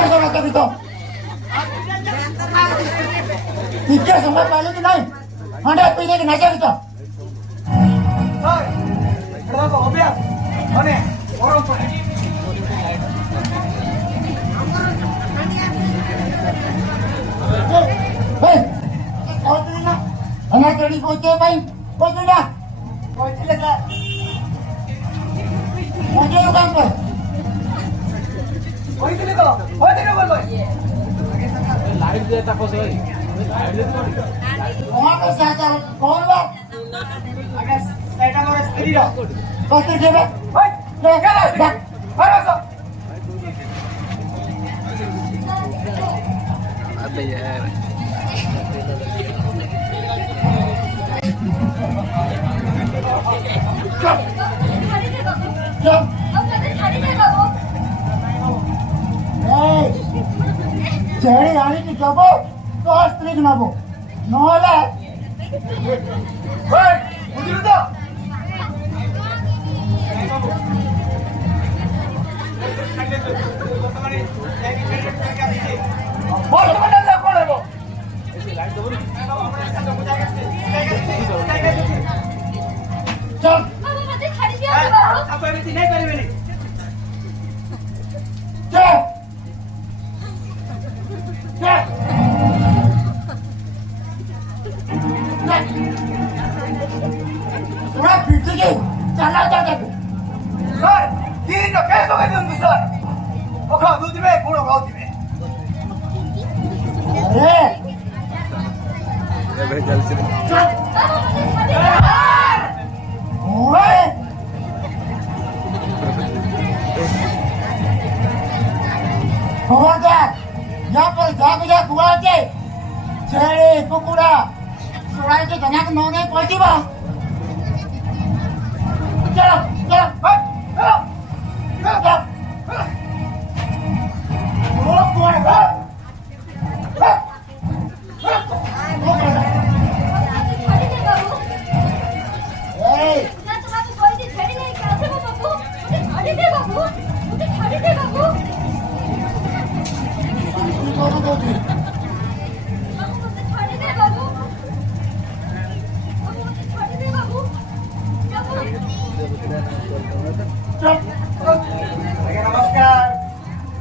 कौन सा मतलब भी तो इतने समय पहले की नहीं हंड्रेड पीने की नशा भी तो अनाज रेडी पहुंचे भाई पहुंचे ना पहुंचे लगा पहुंचे दुकान पर पहुंचे ना बोल भाई लाइव देता को सही लाइव देता वहां पे साथ कौन बा अगर सेटा और स्त्री रो कौन के बे भाई ले गया अरे तो अबे यार चेहरे आने की जब तो स्त्री नबो नहले यहाँ पर जागुजा कुआचे छेड़े कुकुड़ा सुराई के धनक नौने पहुंची बा चलो चलो चलो चलो वो कौन है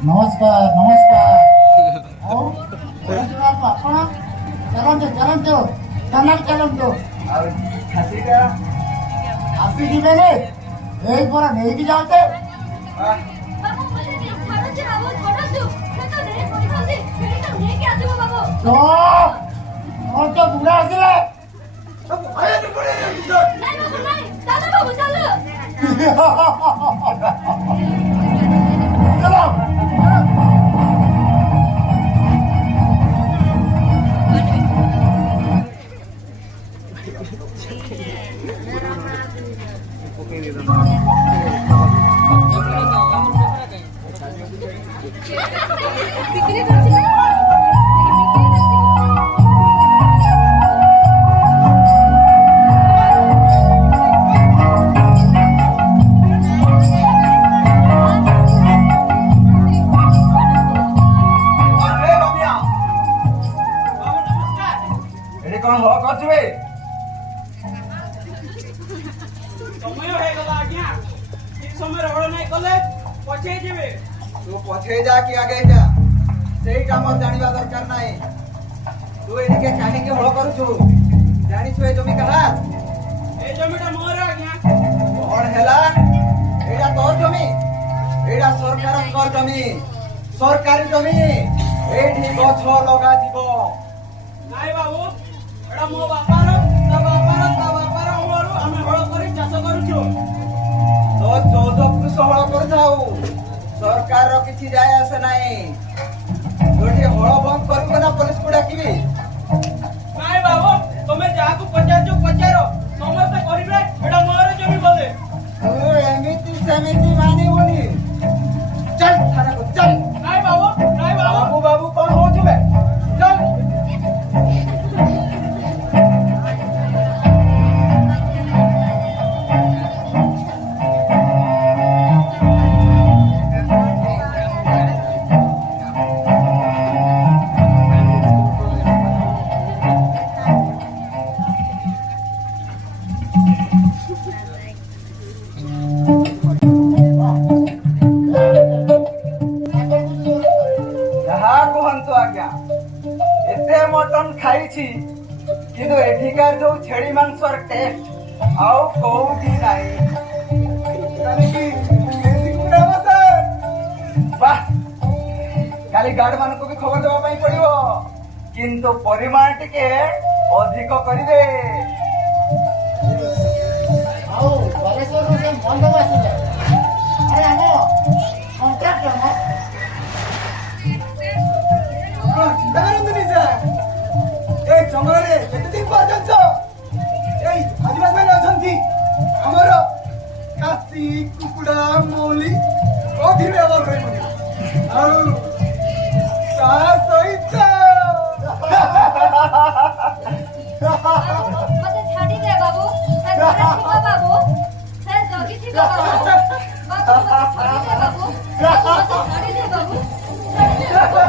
नमस्कार नमस्कार चलन दो आसी जी मैंने एक बोरा नहीं भी जाते तो और तो बुरा आसिले चलो पछे जा कि आगे जा सेटा मत जानिबा दरकार नाही तू एनिके काहे के हळ करू जानि छु ए जमी कहा ए जमीटा मोर आज्ञा कोन हेला एडा तोर जमी एडा सरकार कर जमी सरकारी जमी एठी गछ लगा दिबो नाई बाबू एडा मो बापार ता बापार हमरो हम हळ करी चाष करू छु तो 14 पुरुष हळ कर जाऊ सरकार किसी जाए आसे नहीं जोटी हळ बंद करबो ना पुलिस को डाकिबे नाई बाबू तुमे जाकू पचारो समस्त करिबे एडा मोर जमी बोले ओ एमिति समिति माने बोली चल थाना को चल नाई बाबू कौन हो जुबे चल ଖାଇଛି କିନ୍ତୁ ଏଠିକାର ଯୋଉ ଛେଳି ମାଂସର ଟେଷ୍ଟ ଆଉ କୋଉଠି ନାହିଁ। ବାସ୍ କାଲି ଗାର୍ଡ ମାନଙ୍କୁ ବି ଖବର ଦେବା ପାଇଁ ପଡିବ କିନ୍ତୁ ପରିମାଣ ଟିକେ ଅଧିକ କରିବେ। ଆଉ ବାଲେଶ୍ୱରରୁ ସେ ମଣ୍ଡପ ଆସିଲେ ଆରେ ଆମ କଣ୍ଟ୍ରାକ୍ଟର ଚିନ୍ତା କରନ୍ତୁନି ସାର୍, ଏଇ ଜଙ୍ଗଲରେ କେତେ ଦିନ ପର୍ଯ୍ୟନ୍ତ ଏଇ ଆଦିବାସୀ ମାନେ ଅଛନ୍ତି ଆମର କାଶୀ କୁକୁଡ଼ା ମୌଲି କୋଉଠି ବି ଅଭାବ ରହିବନି। ଆଉ ତା ସହିତ मते छाड़ी दे बाबू मैं घरे थिबा बाबू मैं जगी थिबा बाबू बाबू मते छाड़ी दे बाबू मते छाड़ी दे बाबू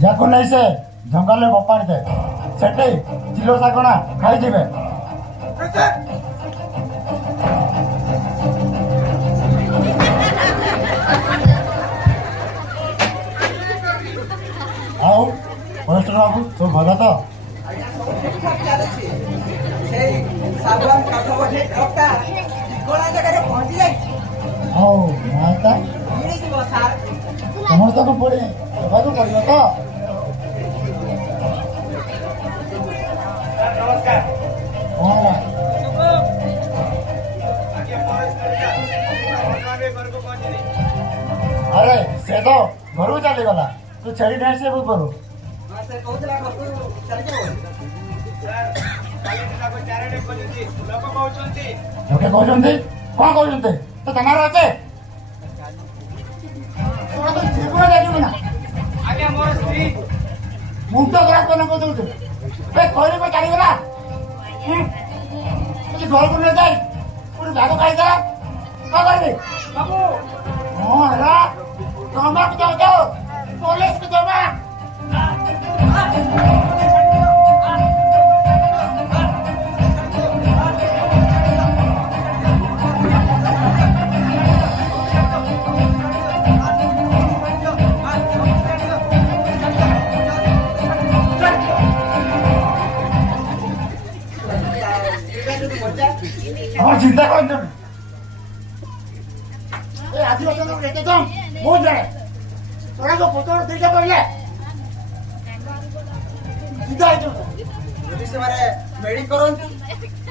ଯାକୁ ନେଇ ସେ ଜଙ୍ଗଲରେ ବପାଡ଼ି ଦେ ସେଠି ଚିଲ ଶାଗଣା ଖାଇଯିବେ। ଆଉ ଫରେଷ୍ଟର ବାବୁ ସବୁ ଭଲ ତ? ସେଇ ଶାଗୁଆନ କାଠ ବଢେଇ ଟ୍ରକଟା ଠିକଣା ଜାଗାରେ ପହଞ୍ଚି ଯାଇଛି। ଆଉ ମାତା ମିଳିଯିବ ସାର୍। ସମସ୍ତଙ୍କୁ ପଡ଼େ ଦେବାକୁ ପଡ଼ିବ ତ? ନମସ୍କାର। କ'ଣ ହେଲା? ଆରେ ସେ ତ ଘରକୁ ଚାଲିଗଲା, ତୁ ଛେଳି ନେଇ ଆସିବା ପୂର୍ବରୁ। ସେ କହୁଥିଲା ଘରକୁ ଚାଲିଯିବ। ଲୋକେ କହୁଛନ୍ତି କ'ଣ କହୁଛନ୍ତି? ତ ତମର ଅଛି ଦେଖିବୁ ନା ମୁକ୍ତ ଗ୍ରାହକ ନ କହୁଛୁ କହିଲେ ଚାଲିଗଲା ଘରକୁ ନ ଯାଇ ପୁଣି ଭାଗ ଖାଇଦେଲା କ'ଣ କରିବି? ହଁ ହେଲା ତମକୁ ଯାଉଛ ପୋଲିସକୁ ଦେବା। আমার চিন্তা করেন তুমি এই আদিবাসী রেখে দাম বহুত জানে তোরা তো প্রথম দিকে পড়লে চিন্তা হয়েছে যদি ସେମାନେ ମେଡି କରନ୍ତି,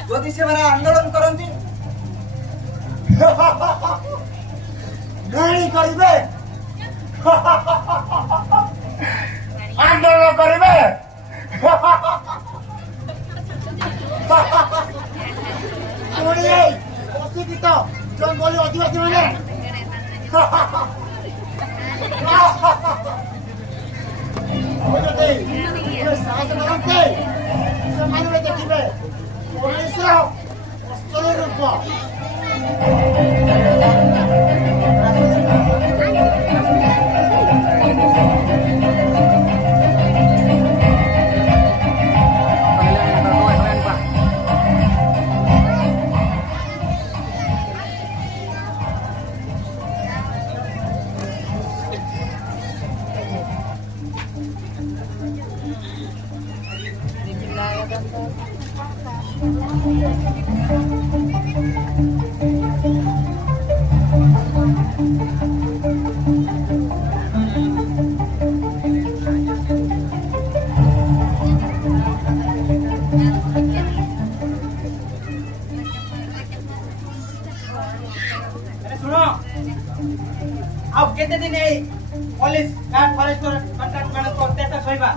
ଯଦି ସେମାନେ ଆନ୍ଦୋଳନ କରନ୍ତି ଗାଡ଼ି କରିବେ ଆନ୍ଦୋଳନ କରିବେ ଅଶିକ୍ଷିତ ଜଙ୍ଗଲୀ ଅଧିବାସୀ ମାନେ ସାହସ କରନ୍ତି ସେମାନେ ଦେଖିବେ ପୋଲିସର ଅସ୍ତ୍ର ରୂପ। ଆଉ କେତେ ଦିନ ଏଇ ପୋଲିସ ଗାର୍ଡ ଫରେଷ୍ଟର କଣ୍ଟ୍ରାକ୍ଟ ମାନଙ୍କୁ ଅତ୍ୟାଚାର ସହିବା?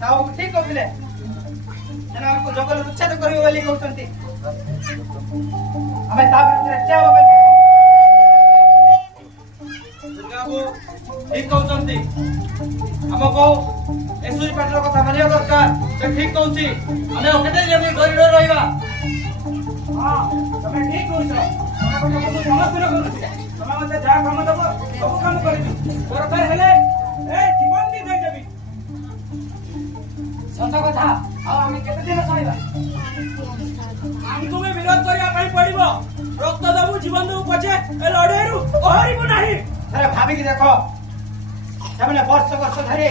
ସାହୁ ଠିକ କହୁଥିଲେ, ସେମାନଙ୍କୁ ଜଙ୍ଗଲରୁ ଉଚ୍ଛେଦ କରିବେ ବୋଲି କହୁଛନ୍ତି। ଆମେ ତା ବିରୁଦ୍ଧରେ ଠିଆ ହେବା ପାଇଁ ठीक कहउचंती हमको एसुरी पाटर कथा मानिया दरकार से ठीक कहउची हमें ओकेते जेमी डरी रहइबा हां तमे ठीक कहउछ तमे को समझ न करू तमे मते जा काम दब सब काम करिबी दरकार हेले ए जीवन दी दे देबी सत कथा आ हम केते दिन सहिबा हम तुमे विरोध करिया पई पड़िबो रक्त दबु जीवन दबु पछे ए लड़ेरु ओहरिबो नाही अरे भाभी की देखो तमने वर्ष वर्ष धरे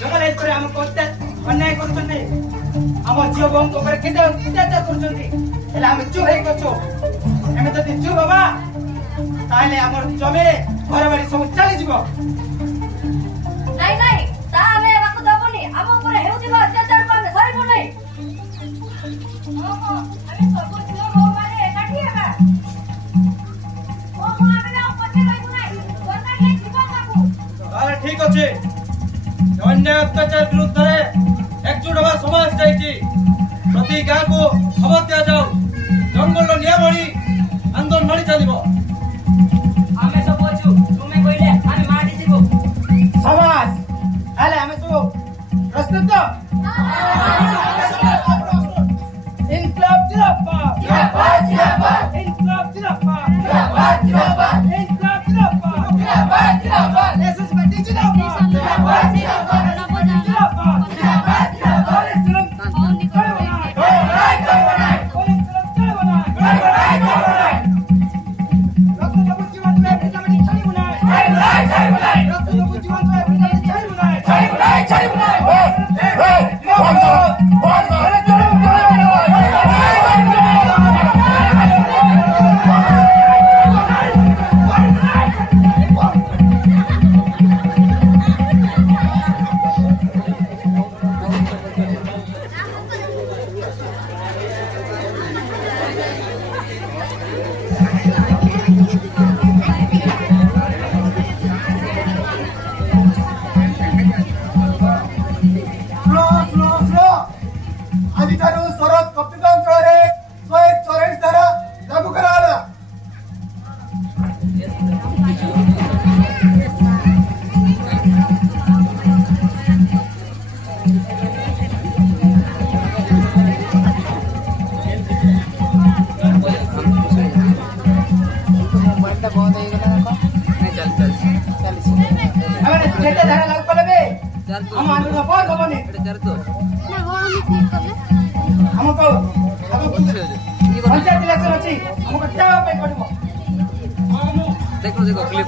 जंगल एत करे हम कोते अन्याय करछन्ते हम जीव बम को करे केते केते करछन्ते एला हम चुप हे कछु एमे जति चुप बाबा ताले हमर जमे घर बाड़ी सब चली जीवो नहीं नहीं ता हमें बाकु दबुनी हम ऊपर हेउथिबा अत्याचार करने सहिबो नहीं ओहो अरे सब छुआ गो मारे एकाठी हेबा ओ मारे ना पछे रहिबो नहीं गंगा के जीवन बाकु अरे ठीक अछि अन्याय अत्याचार विरुद्ध रे एकजुट होबा समाज जाईची प्रति गाँ को खबर दिया जाऊ जंगल निया बड़ी आंदोलन मारी चलिबो हमें सब अछु तुमे कइले हम माडी जीवो समाज आले हमें सब प्रस्तुत तो इनकलाब जिंदाबाद जिंदाबाद इनकलाब जिंदाबाद जिंदाबाद जिंदाबाद इनकलाब जिंदाबाद जिंदाबाद जिंदाबाद एसएस पार्टी जिंदाबाद जिंदाबाद जिंदाबाद जिंदाबाद जिंदाबाद जिंदाबाद कौन निकल बनाए कौन निकल बनाए रक्त दबु जीवन में विटामिन छाई बनाए छाई बनाए रक्त दबु जीवन में विटामिन छाई बनाए छाई बनाए देखो देखो क्लिक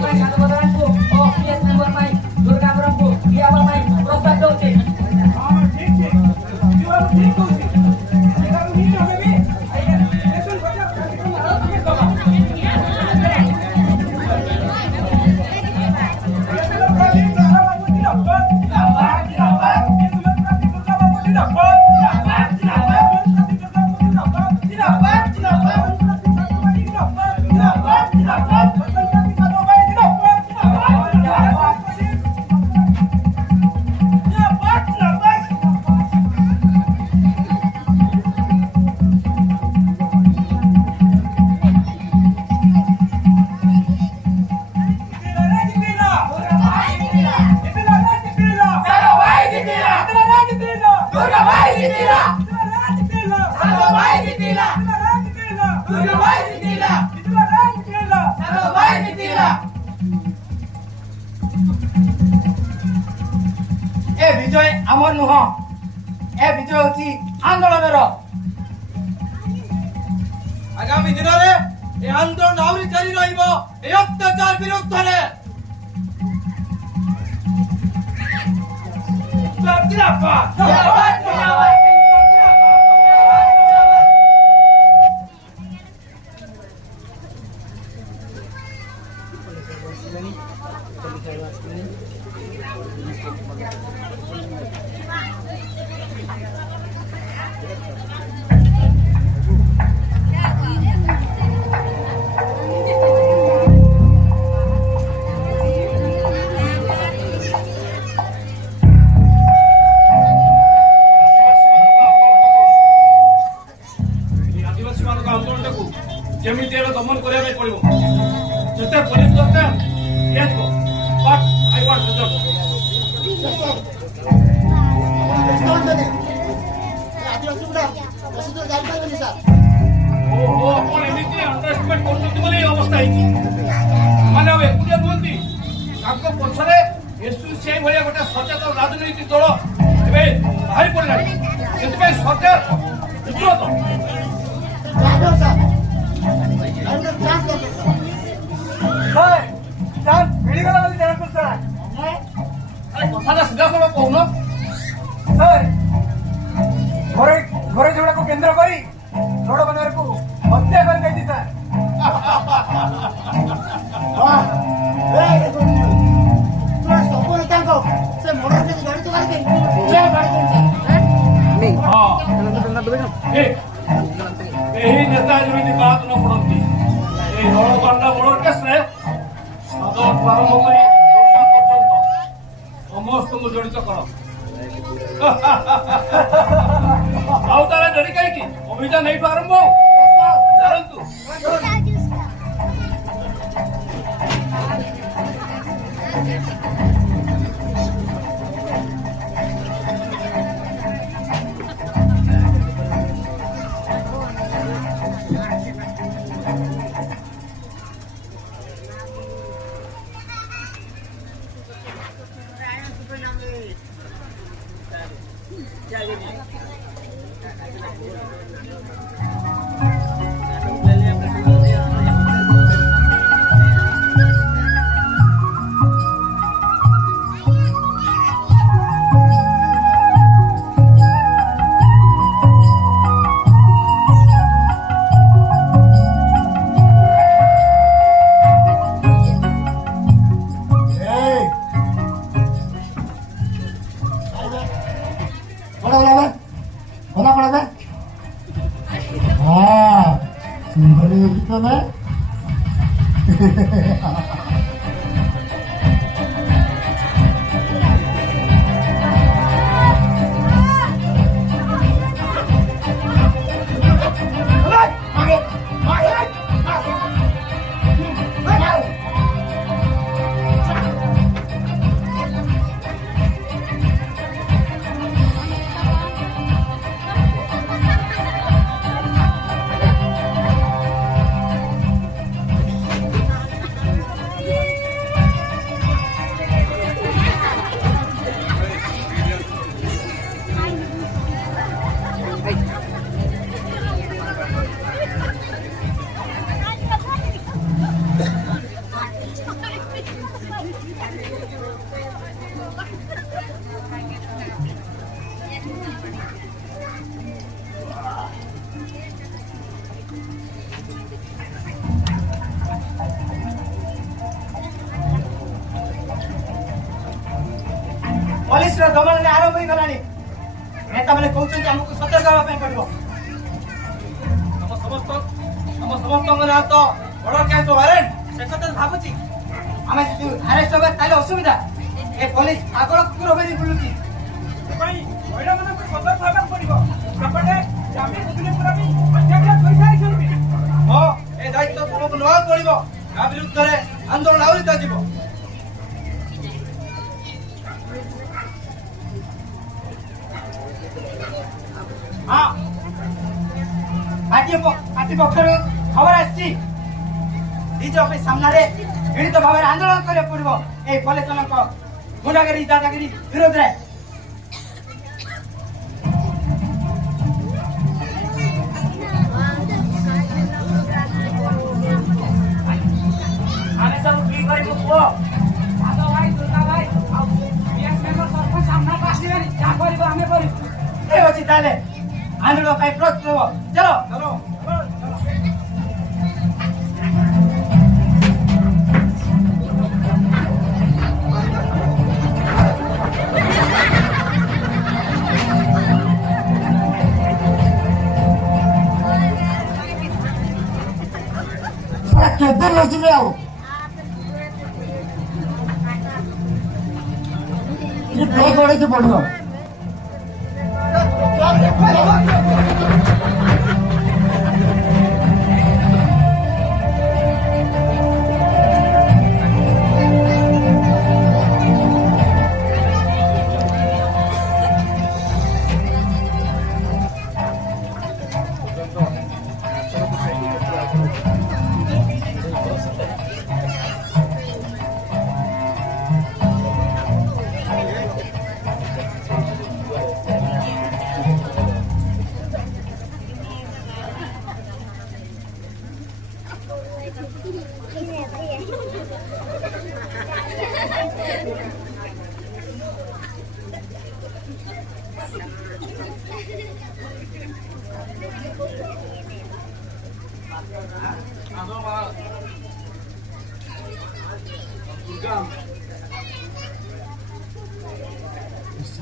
विजय आमर नुह ए विजय होची आंदोलन आगामी दिन में आंदोलन आहरी जारी रहिबो ए अत्याचार विरुद्ध रे जिंदाबाद जिंदाबाद जिंदाबाद दमन करने पड़ो जिते पुलिस दरकार दिया बट आई ଓହୋ ଆପଣ ଏମିତି ଅଣ୍ଡରଏଷ୍ଟିମେଟ୍ କରୁଛନ୍ତି ବୋଲି ଏ ଅବସ୍ଥା ହେଇଛି ମାନେ ଆଉ ଏକୁଟିଆ ନୁହନ୍ତି ତାଙ୍କ ପଛରେ ଏସୋସିଆଇ ଭଳିଆ ଗୋଟେ ସଚେତନ ରାଜନୈତିକ ଦଳ ଏବେ ବାହାରି ପଡ଼ିଲାଣି ସେଥିପାଇଁ ସରକାର ବିବ୍ରତ ମିଳିଗଲା ବୋଲି ଜଣାପଡୁଛି ସାର୍। ଆରେ କଥାଟା ସିଧାସଳଖ କହୁନ ସାର୍ ଘରେ ଝଗଡ଼ାକୁ କେନ୍ଦ୍ର କରି ରୋଡ ବନେଇବାକୁ ହତ୍ୟା କରିଯାଇଛି ସାର୍। ଏହି ନେତା ଯେମିତି ବାଦ ନ ପଡନ୍ତି ଏହି ଦଳବାଣ୍ଡା ମର୍ଡର କେସରେ ସଦରଠୁ ଆରମ୍ଭ କରି ଦୁର୍ଗା ପର୍ଯ୍ୟନ୍ତ ସମସ୍ତଙ୍କୁ ଜଡିତ କର ଆଉ ତାହେଲେ ଡରି କାହିଁକି ଅଭିଯାନ ଏଇଠୁ ଆରମ୍ଭ ହଉ ଜାଣନ୍ତୁ पुलिस दमन आरंभ हो गलानी नेता मैंने कहते आमको सतर्क होगा पड़ो समस्त तो बड़ केस वारंट से कथा भावुची आम अरेस्ट होगा ताले असुविधा ए पुलिस आगल कुकुर होगी बुलुची महिला ମାନଙ୍କୁ ସତର୍କ ହେବାକୁ ପଡିବ ସେପଟେ ଜାମି ବୁଝିଲେ ପୁରା ବି ଅତ୍ୟାଚାର କରିସାରିଛନ୍ତି ହଁ ଏ ଦାୟିତ୍ୱ ତୁମକୁ ନେବାକୁ ପଡିବ ତା ବିରୁଦ୍ଧରେ ଆନ୍ଦୋଳନ ଆହୁରି ଚାଲିବ हाँ पार्टी पक्षर खबर आसी निज ऑफिस सामने पीड़ित भाव आंदोलन करने पड़ो ये पुलिस गुंडागिरी दादागिरी विरोध रे आंदोलन प्रस्तुत हो चलो चलो केदर लसिबे आओ ये ब्रेक होने की पड़ियो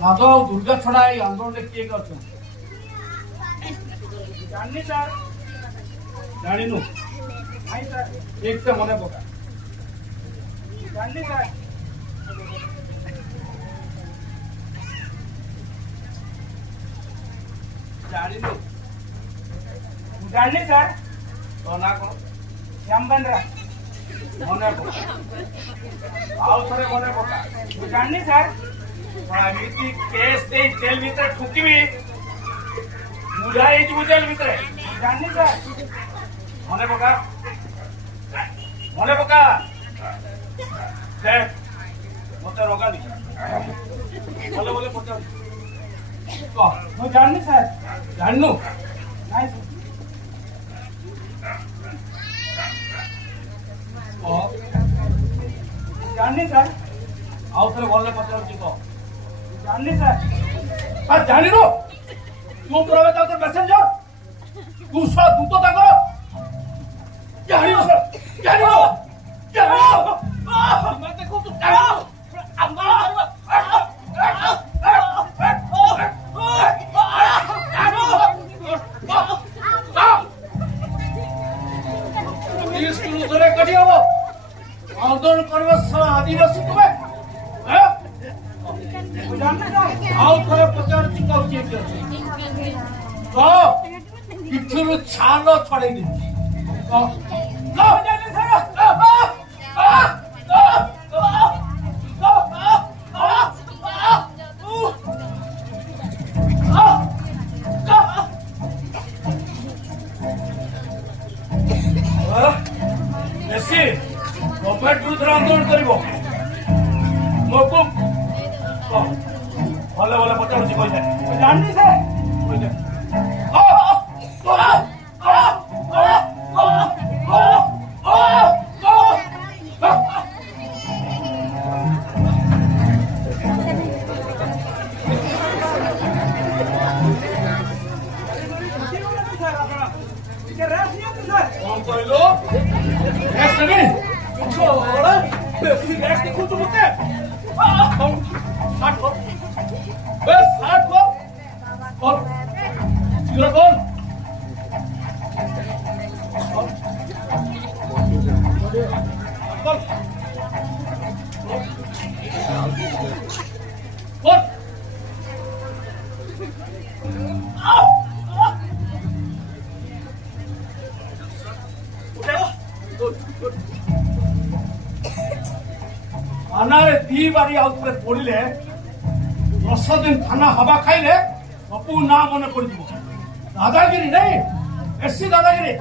साधव दुर्गा छड़ा ये आंदोलन किए कर जाननी सर जानिनु नहीं सर एक से मने पका जाननी सर जानिनु जाननी सर तो ना को श्याम बंद्रा मने पका आउ थरे मने पका जाननी सर एमती केस दे जेल भीतर ठुकिबी बुझाई जु जेल भीतर जाननी सर मने पका देख मते रोगा नहीं बोले बोले पचार कह वो जाननी सर जाननु नहीं सर जाननी सर आउ थरे बोले पचार जी को जाननी सर पर जानी नो तू प्रवे तो मैसेंजर तू तो तक जानी नो सर जानी नो मैं देखो तू आंदोलन करवा आदिवासी तुम्हें आउ थोड़े पचार तो छाल छड़े बेसी गवर्नमेंट विरुद्ध आंदोलन कर भले भले पचार जाननी सर कौन कहलो रेस्ट नहीं रेस्ट देखो तुम मत हाथ को बस हाथ को और सिगरेट कौन थाना दी बारी आउे पड़े 10 दिन थाना हवा खाइले सबू ना मन पड़ दादागिरी नहीं बेसी दादागिरी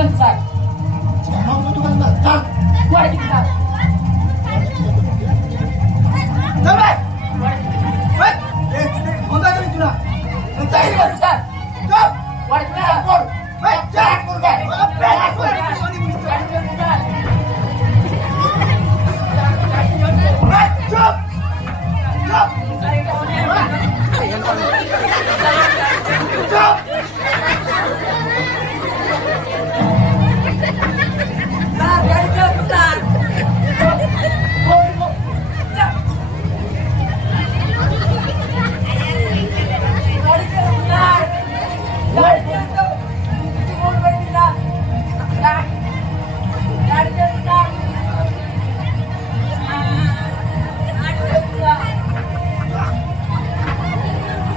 Jun sir. Jangan tuh kan kan. Kuat kita. Sampai. Hei, honda jadi tuna. Kita ini baru sir. Stop. Kuat kita. Hei, Jangan kurang. Beres, beres. Hei, stop. Stop. Stop.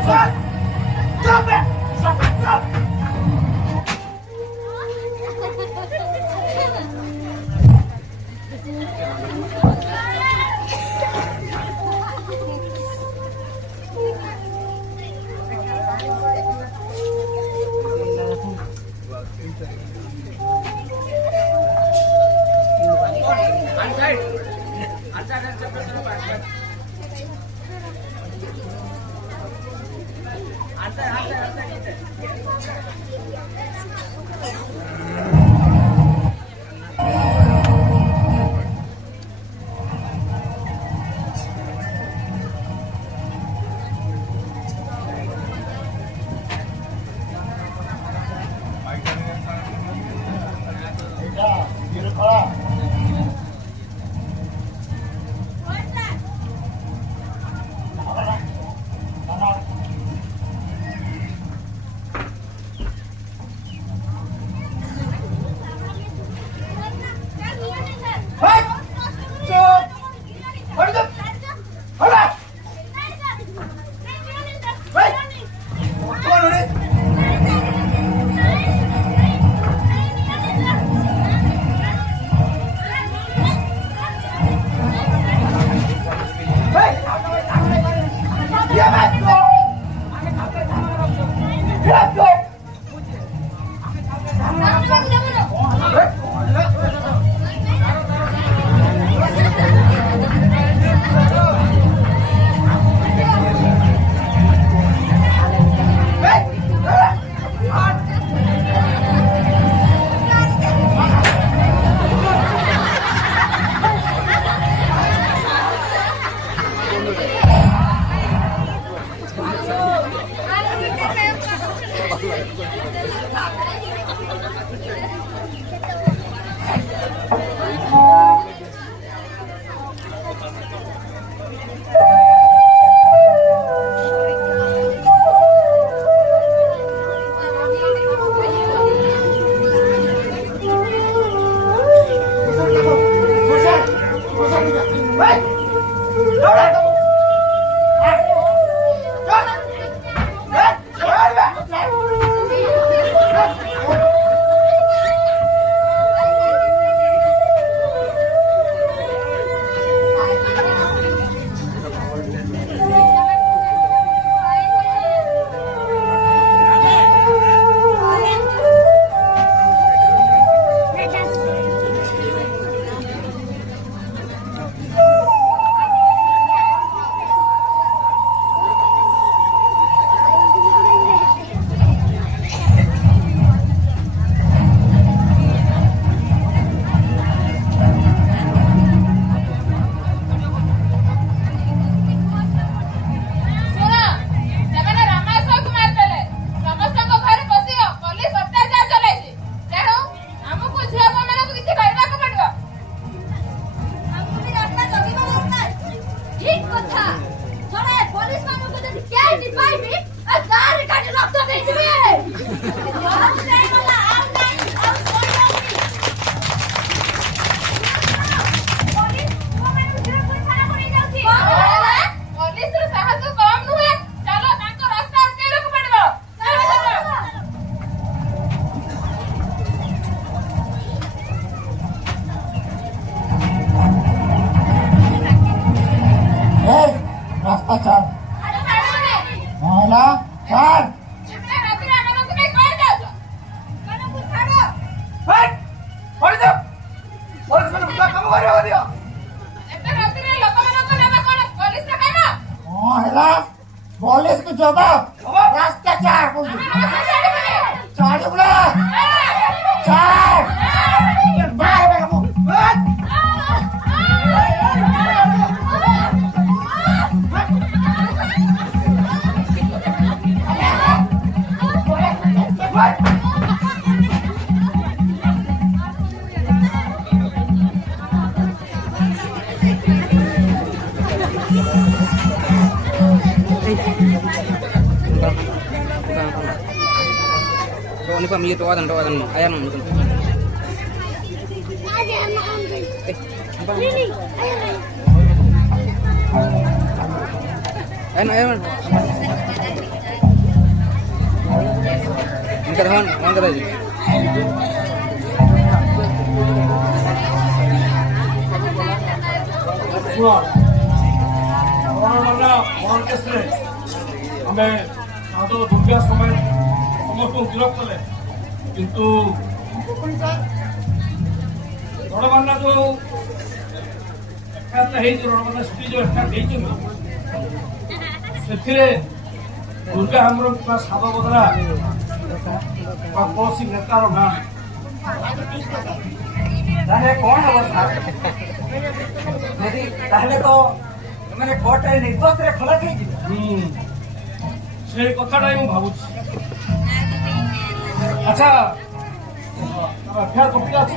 Stop. Stop it. Stop. Stop. Ya, biru kalah. କରିବ ଦିଅ। ଏତେ ରାତିରେ ଲୋକମାନଙ୍କ ନାମ କଣ police ଡକାଇବ? କଣ ହେଲା police କୁ ଜବାବ ରାସ୍ତା ଚାର କହୁଛୁ ଛାଡ଼ିବୁ ନା ଚାର ବାହାର ବେଗମୁ Ini pamili tawadan ayam mungkin. Ayam. Ini katakan, mana tadi? ଆମେ ସାଧୁ ଦୁର୍ଗା ସମୟ ସମସ୍ତଙ୍କୁ ଗିରଫ କଲେ କିନ୍ତୁ ରଣବାନା ଯୋଉ ଏଫଆଇଆର ହେଇଛି ରଣବାନା ସ୍ତ୍ରୀ ଯୋଉ ଏଫଆଇଆର ହେଇଛନ୍ତି ସେଥିରେ ଦୁର୍ଗା ଆମର ବା ସାଧ ବଦରା ବା କୌଣସି ନେତାର ନାଁ ତାହେଲେ କଣ ହବ ସାର୍? ତାହେଲେ ତ ମାନେ କୋର୍ଟରେ ନିର୍ଦ୍ଦୋଷରେ ଖଲାସ ହେଇଯିବେ। ସେଇ କଥାଟା ହିଁ ମୁଁ ଭାବୁଛି। ଆଚ୍ଛା ଏଫଆଇଆର କପିଟା ଅଛି?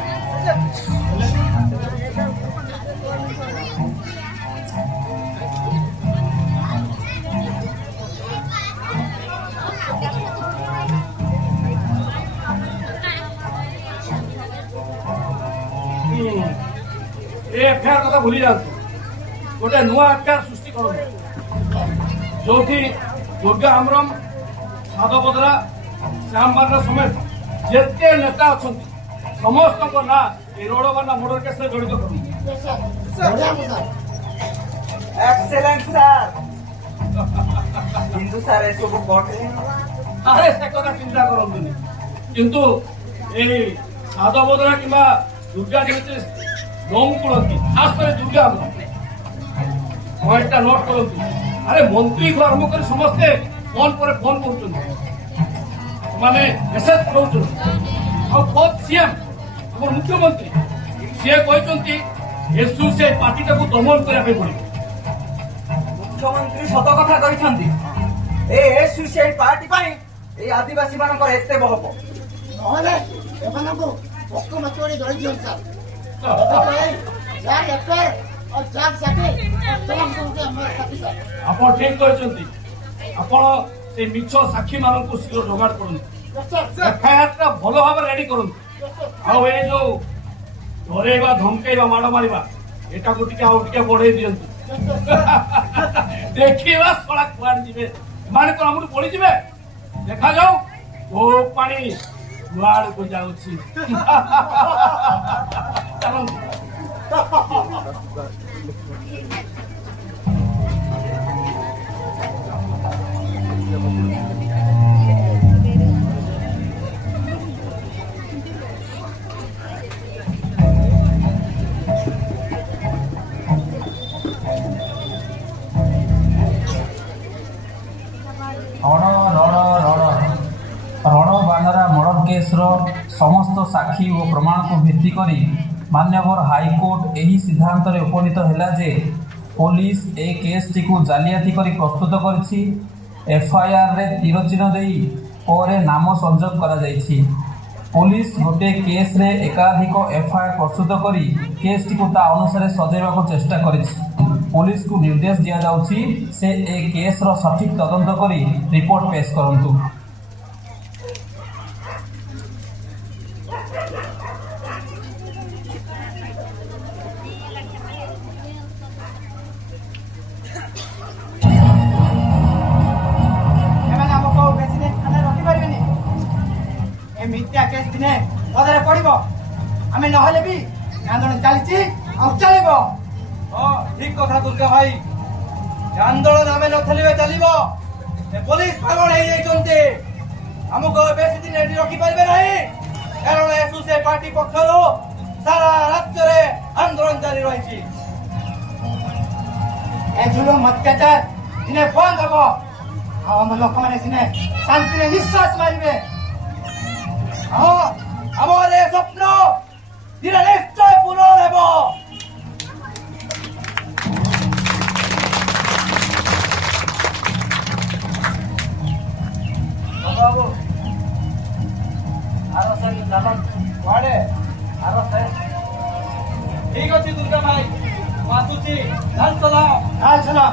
ଏ ଏଫଆଇଆର କଥା ଭୁଲି ଯାଆନ୍ତୁ, ଗୋଟେ ନୂଆ ଏଫଆଇଆର ସୃଷ୍ଟି କରନ୍ତୁ ଯୋଉଠି ଦୁର୍ଗା ଆମରମ ସାଧବ ବଦରା ଶ୍ୟାମ ବାର୍ନା ସମେତ ଯେତେ ନେତା ଅଛନ୍ତି ସମସ୍ତଙ୍କ ନାଁ ଏ ରଣବାନା ମର୍ଡର କେସରେ ଜଡିତ କରନ୍ତୁ। Excellent sir. କିନ୍ତୁ ସାର୍ ଏସବୁ କୋର୍ଟରେ ଆରେ ସେ କଥା ଚିନ୍ତା କରନ୍ତୁନି, କିନ୍ତୁ ଏଇ ସାଧବ ବଦରା କିମ୍ବା ଦୁର୍ଗା ଯେମିତି ନୋମ କୁଳନ୍ତି ଖାସ କରି ଦୁର୍ଗା ଆମର ପଏଣ୍ଟଟା ନୋଟ କରନ୍ତୁ। ଆରେ ମନ୍ତ୍ରୀଠୁ ଆରମ୍ଭ କରି ସମସ୍ତେ ଫୋନ ପରେ ଫୋନ କରୁଛନ୍ତି, ସେମାନେ ମେସେଜ ପଠାଉଛନ୍ତି। ଆଉ ଖୋଦ୍ ସିଏମ୍ ଆମର ମୁଖ୍ୟମନ୍ତ୍ରୀ ସିଏ କହିଛନ୍ତି ଏସୋସିଏଟ ପାର୍ଟିଟାକୁ ଦମନ କରିବା ପାଇଁ ପଡ଼ିବ। ମୁଖ୍ୟମନ୍ତ୍ରୀ ସତ କଥା କହିଛନ୍ତି। ଏ ଏସୋସିଏଟ ପାର୍ଟି ପାଇଁ ଏଇ ଆଦିବାସୀ ମାନଙ୍କର ଏତେ ବହପ ନହେଲେ ଏମାନଙ୍କୁ ପୋକ ମାଛୁଆଡ଼ି ଜଳି ଦିଅନ୍ତି ସାର୍। ଆପଣ ଠିକ କହିଛନ୍ତି। ଆପଣ ସେଇ ମିଛ ସାକ୍ଷୀ ମାନଙ୍କୁ ଶୀଘ୍ର ଯୋଗାଡ଼ କରନ୍ତୁ, ଏଫଆଇଆର ଭଲ ଭାବରେ ରେଡି କରନ୍ତୁ। ଆଉ ଏ ଯୋଉ ଡରେଇବା ଧମକେଇବା ମାଡ଼ ମାରିବା ଏଟାକୁ ଟିକେ ଆଉ ଟିକେ ବଢେଇ ଦିଅନ୍ତୁ। ଦେଖିବା ଶଳା କୁଆଡେ ଯିବେ ଏମାନେ କଣ ଆମଠୁ ପଡିଯିବେ? ଦେଖାଯାଉ କୋଉ ପାଣି କୁଆଡକୁ ଯାଉଛି। ଚାଲନ୍ତୁ। ରଣବାନାରା ମର୍ଡର କେସ୍ର ସମସ୍ତ ସାକ୍ଷୀ ଓ ପ୍ରମାଣକୁ ଭିତ୍ତି କରି ମାନ୍ୟବର ହାଇକୋର୍ଟ ଏହି ସିଦ୍ଧାନ୍ତରେ ଉପନୀତ ହେଲା ଯେ ପୋଲିସ ଏ କେସ୍ଟିକୁ ଜାଲିଆତି କରି ପ୍ରସ୍ତୁତ କରିଛି। ଏଫଆଇଆରରେ ତୀର ଚିହ୍ନ ଦେଇ ପରେ ନାମ ସଂଯୋଗ କରାଯାଇଛି। ପୋଲିସ ଗୋଟିଏ କେସ୍ରେ ଏକାଧିକ ଏଫଆଇଆର ପ୍ରସ୍ତୁତ କରି କେସ୍ଟିକୁ ତା ଅନୁସାରେ ସଜାଇବାକୁ ଚେଷ୍ଟା କରିଛି। ପୋଲିସକୁ ନିର୍ଦ୍ଦେଶ ଦିଆଯାଉଛି ସେ ଏ କେସ୍ର ସଠିକ୍ ତଦନ୍ତ କରି ରିପୋର୍ଟ ପେଶ କରନ୍ତୁ। ଏମାନେ ଆମକୁ ବେଶୀ ଦିନ ଥାନାରେ ରଖିପାରିବେନି। ଏ ମିଥ୍ୟା କେସ୍ ଦିନେ ପଦାରେ ପଡିବ। ଆମେ ନହେଲେ ବି ଆନ୍ଦୋଳନ ଚାଲିଛି ଆଉ ଚାଲିବ। ହଁ ଠିକ କଥା ଦୁର୍ଗା ଭାଇ। ଆନ୍ଦୋଳନ ଆମେ ନଥିଲେ ଚାଲିବ। ଏ ପୋଲିସ ପାଗଳ ହେଇଯାଇଛନ୍ତି। ଆମକୁ ବେଶୀ ଦିନ ଏଠି ରଖିପାରିବେ ନାହିଁ, କାରଣ ଏସୋସିଏଟ ପାର୍ଟି ପକ୍ଷରୁ ସାରା ରାଜ୍ୟରେ आंदोलन जारी रही। ए जुलुम अत्याचार दिने बंद हबो आम लोक माने दिने शांति रे निश्वास मारिबे। আমার এই স্বপ্ন দিনে নিশ্চয় পূরণ হব। বাবু আর সেন জানান ওয়াড়ে আর ঠিক আছে দুর্গা ভাই মাসুচি ধান চলাও। চলো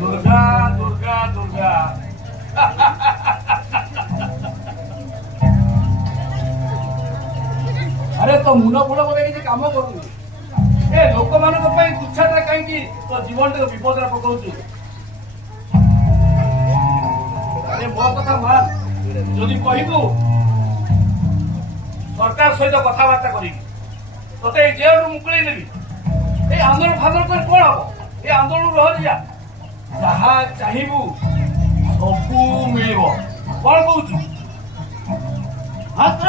दुर्गा दुर्गा दुर्गा अरे तो मुंड फुड़ बोले किसी काम करूनी ए लोक मान तुच्छाटा कहीं तो जीवन टाक विपद पकाउछु। अरे मो कथा मान जदि कहबू सरकार सहित कथबार्ता करी ते जेल मुकुले नेबी। ए आंदोलन फांदोलन कर कौन हम ए आंदोलन रह जा जहाँ चाहबू सबू मिल कौन कहू मात्र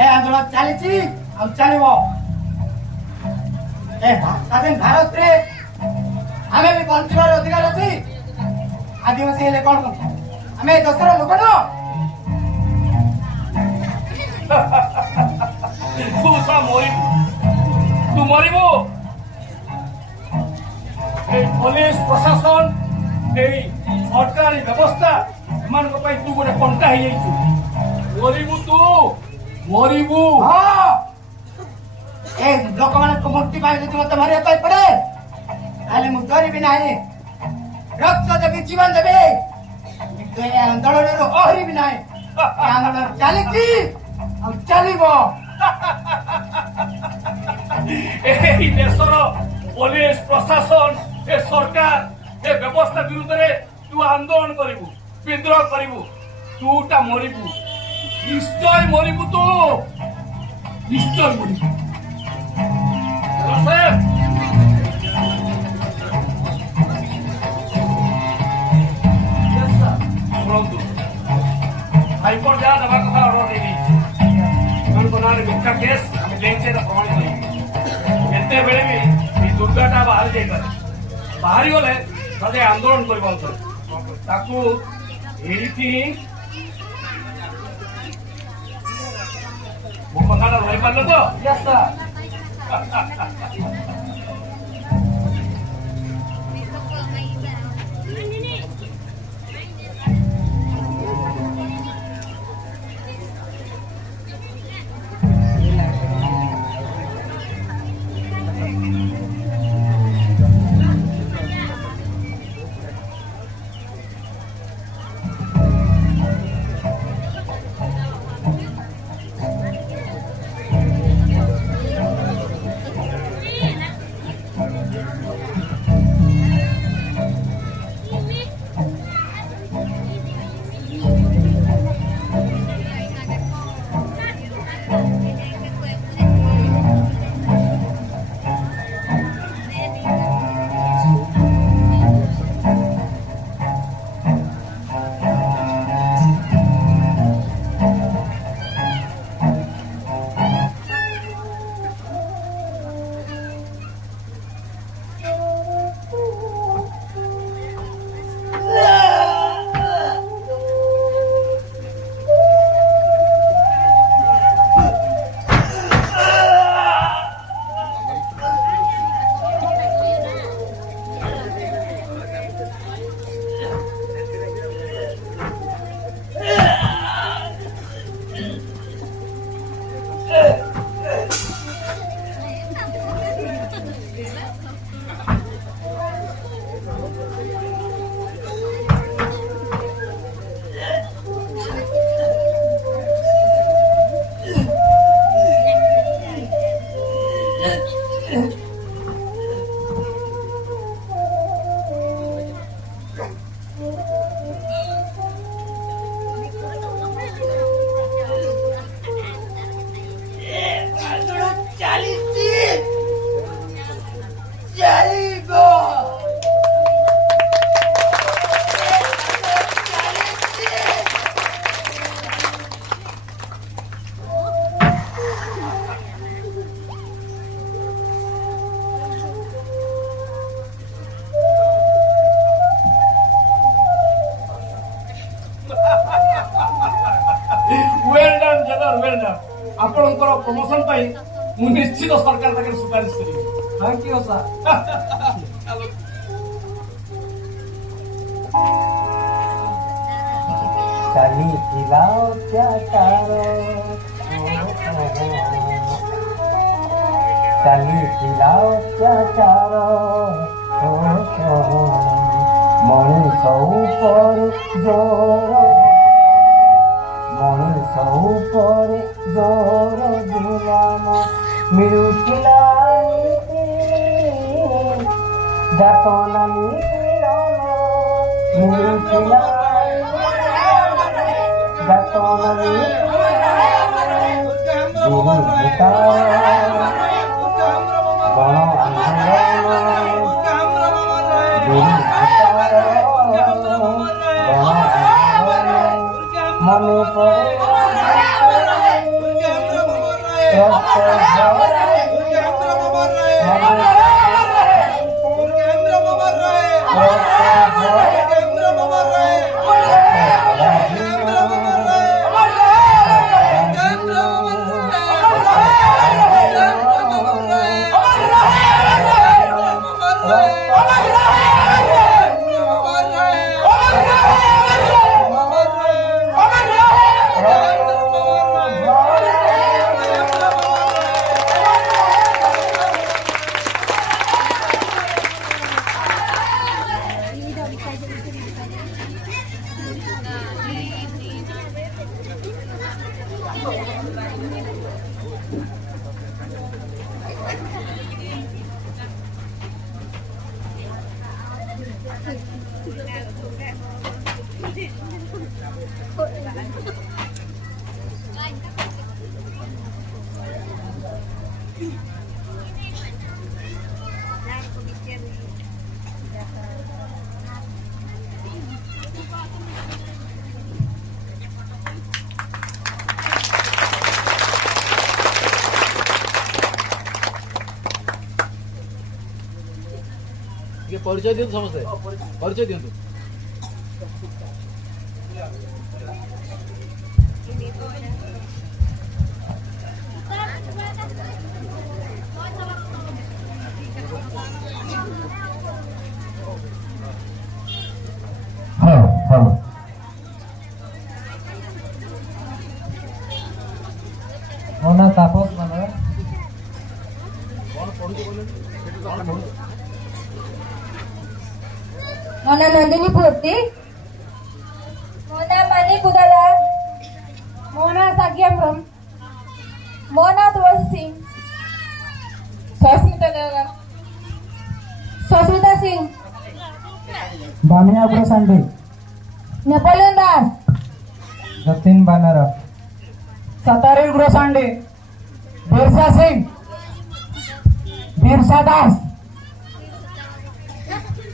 ए आंदोलन चली चलो स्वाधीन भारत रे आमे भी बंचार अधिकार अच्छी। आदिवासी हेले कौन आम देशर लोक न तू मरबू तू मरबू पुलिस प्रशासन सरकारी व्यवस्था मान तू गोटे कंटा हो मरबू तू मरबू। हाँ ए लोक मान मुक्ति पाए यदि मत मरिया पड़े ताले मु डरबी नाही रक्त देवी जीवन देवी आंदोलन ओहरी भी नाही आंदोलन चली चलो देशर पुलिस प्रशासन ए सरकार ए व्यवस्था विरुद्ध रे तू आंदोलन करू विद्रोह करू तूटा मरबू निश्चय मरबू तू निश्चय मरबू। हाईकोर्ट जहाँ दबा कथा ऑर्डर दे मिथ्या केस प्रमाणित एते बेले भी दुर्गाटा बाहर जाइए बाहरी गले तदे आंदोलन कर मो कथा रही पार तो वेल डन आपणकर प्रमोशन पाई मु निश्चित सरकार पाखे सुपारिश करिबी थैंक यू सर ଚାଲିଥିଲା ଅତ୍ୟାଚାର ଚାଲିଥିଲା ଅତ୍ୟାଚାର ମଣିଷ ଉପରେ ଜୋର ମଣିଷ ଉପରେ ଜୋର ଜୁଲମ ମିଳୁଥିଲା ଯାତନା ନିପୀଡ଼ନ ମିଳୁଥିଲା ଯାତନା ବିରୋଧିତା ଗଣ ଆନ୍ଦୋଳନ ମନେ ପଡ଼େ ये परिचय दियंतु समस्ते परिचय दियंतु ମୋ ନାଁ ତାପସ ମାନର कौन पढ़ुछ बोले कौन पढ़ुछ ମୋ ନାଁ ନନ୍ଦିନୀ ପୂର୍ତ୍ତି ମୋ ନାଁ ମାନି କୁଦାଲା ମୋ ନାଁ ସାଜ୍ଞା ବ୍ରହ୍ମ ମୋ ନାଁ ତୁଳସୀ ସିଂ ସସ୍ମିତା ଦେଓଗାଁ ସସ୍ମିତା ସିଂ ବାମିଆ ପ୍ରଶାନ୍ତି ନେପୋଲିୟନ ଦାସ ଯତୀନ ବାନର ସତାରିଲ ଗ୍ରୋସାଣ୍ଡି ବିରସା ସିଂ ବିରସା ଦାସ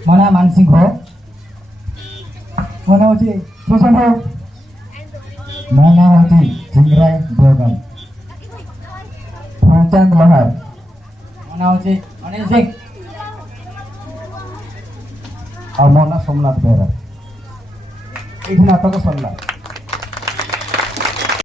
ମୋ ନାଁ ମାନସିଂ ଘୋ ମୋ ନାଁ ହେଉଛି ସୁଷମ ମୋ ନାଁ ହେଉଛି ଝିଙ୍ଗରାଇ ଦେଓଗାଁ ଫୁଲଚାନ୍ଦ ଲହାର ମୋ ନାଁ ହେଉଛି ଅନିଲ ସିଂ ଆଉ ମୋ ନାଁ ସୋମନାଥ ବେହେରା ଏଇଠି ନାଟକ ସରିଲା।